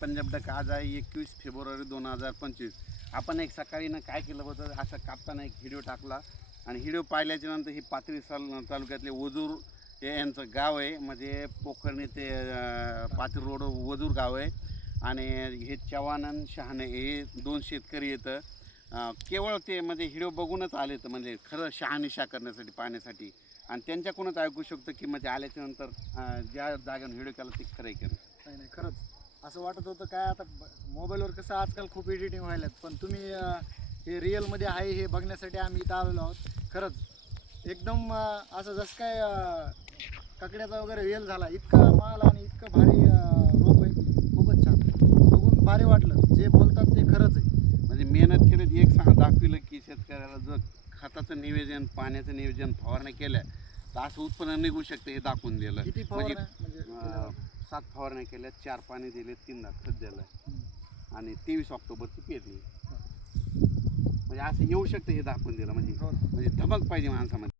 Punjab duck आज आहे एकवीस फेब्रुवारी दोन हजार पंचवीस. आपण एक सकाळी ना काय केलं होतं असं कापताना एक व्हिडिओ टाकला आणि व्हिडिओ पाहिल्याच्या नंतर ही पाथरी साल तालुक्यातले वजूर हे यांचं गाव आहे. म्हणजे पोखरणी ते पाथरी रोड वजूर गाव आहे. आणि हे चव्हाण शहाणे हे दोन शेतकरी येतं. केवळ ते म्हणजे हिडिओ बघूनच आले तर म्हणजे खरं शहानिशा करण्यासाठी पाहण्यासाठी. आणि त्यांच्याकडूनच ऐकू शकतो की म्हणजे आल्याच्यानंतर ज्या जागेवर हिडिओ केला ते खरं आहे की नाही नाही खरंच. असं वाटत होतं काय आता मोबाईलवर कसं आजकाल खूप एडिटिंग व्हायल्यात. पण तुम्ही हे रिअलमध्ये आहे हे बघण्यासाठी आम्ही इथं आलेलो आहोत. खरंच एकदम असं जसं काय काकड्याचा वगैरे वेल झाला इतका माल आणि इतकं भारी रोप आहे. खूपच छान. बघून भारी वाटलं. जे बोलतात ते खरंच आहे. म्हणजे मेहनत केली एक सांग दाखविलं की शेतकऱ्याला जर खताचं नियोजन पाण्याचं नियोजन फवारण्या केल्या तर असं उत्पन्न निघू शकतं हे दाखवून दिलं. किती म्हणजे सात फवारण्या केल्या चार पाणी दिले तीन खत दिलं. आणि तेवीस ऑक्टोबरची पेरणी म्हणजे असं येऊ शकतं हे दाखवून दिलं म्हणजे हो. म्हणजे धमक पाहिजे माणसामध्ये